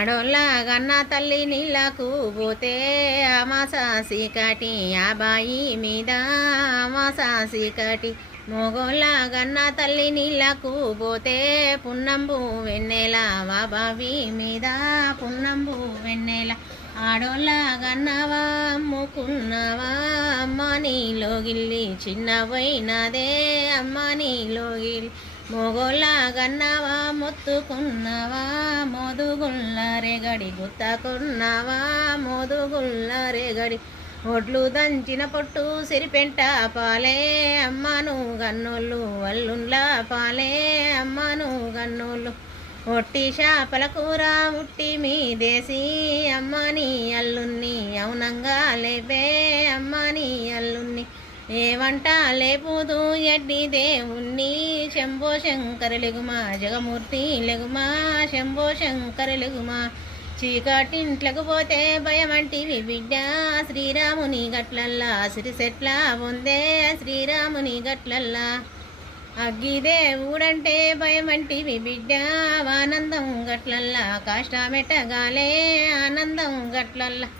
ఆడోళ్ళ గన్న తల్లి నీళ్ళకు పోతే అమాసాసి కాటి బాయి మీద అమాసాసి కాటి మొగోళ్ళ గన్న తల్లి నీళ్ళకు పోతే పున్నంబు వెన్నెల బావి మీద పున్నంబు వెన్నెల ఆడోళ్ళ గన్నవా అమ్ముకున్నవా అమ్మ నీలో గిల్లి చిన్నవైనదే అమ్మ నీలో గిల్లి మొగోళ్ళ గన్నవా మొత్తుకున్నవా మోదుగుళ్ళ రేగడి గుత్తకున్నవా మోదుగుళ్ళ రేగడి ఒడ్లు దంచిన పొట్టు సిరిపెంట పాలే అమ్మను గన్నోళ్ళు అల్లుండ్ల పాలే అమ్మను గన్నోళ్ళు ఒట్టి చేపల కూర ఉట్టి మీదేసి అమ్మని అల్లున్ని అవునంగా లేపే అమ్మని అల్లున్ని ఏ వంట లేపుదు ఎడ్డి దేవుణ్ణి శంభో శంకర లెగుమా జగమూర్తి లెగుమా శంభో శంకర లెగుమా చీకటింట్లకు పోతే భయమంటివి బిడ్డ శ్రీరాముని గట్లల్లా సిరిసెట్ల పొందే శ్రీరాముని గట్లల్లా అగ్గిదేవుడంటే భయమంటివి బిడ్డ ఆనందం గట్లల్లా కాష్టమెట్టగాలే ఆనందం గట్లల్లా